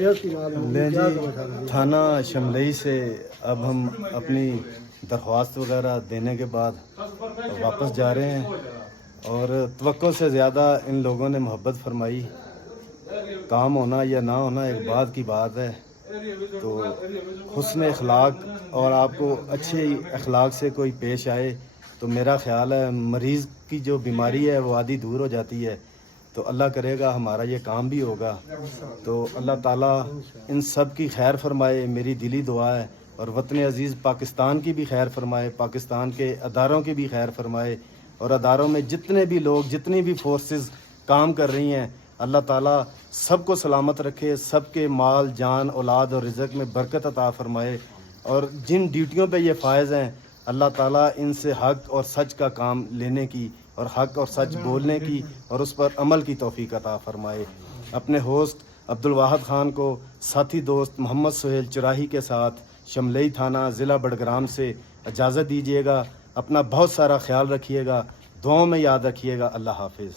لیں جی تھانہ شملئی سے اب ہم اپنی درخواست وغیرہ دینے کے بعد واپس جا رہے ہیں، اور توقع سے زیادہ ان لوگوں نے محبت فرمائی۔ کام ہونا یا نہ ہونا ایک بعد کی بات ہے، تو حسن اخلاق اور آپ کو اچھے اخلاق سے کوئی پیش آئے تو میرا خیال ہے مریض کی جو بیماری ہے وہ آدھی دور ہو جاتی ہے۔ تو اللہ کرے گا ہمارا یہ کام بھی ہوگا، تو اللہ تعالیٰ ان سب کی خیر فرمائے، میری دلی دعا ہے، اور وطن عزیز پاکستان کی بھی خیر فرمائے، پاکستان کے اداروں کی بھی خیر فرمائے، اور اداروں میں جتنے بھی لوگ، جتنی بھی فورسز کام کر رہی ہیں، اللہ تعالیٰ سب کو سلامت رکھے، سب کے مال جان اولاد اور رزق میں برکت عطا فرمائے، اور جن ڈیوٹیوں پہ یہ فائز ہیں اللہ تعالیٰ ان سے حق اور سچ کا کام لینے کی اور حق اور سچ بولنے کی اور اس پر عمل کی توفیق عطا فرمائے۔ اپنے ہوسٹ عبدالواحد خان کو ساتھی دوست محمد سہیل چراہی کے ساتھ شملئی تھانہ ضلع بڑگرام سے اجازت دیجیے گا۔ اپنا بہت سارا خیال رکھیے گا، دعاؤں میں یاد رکھیے گا۔ اللہ حافظ۔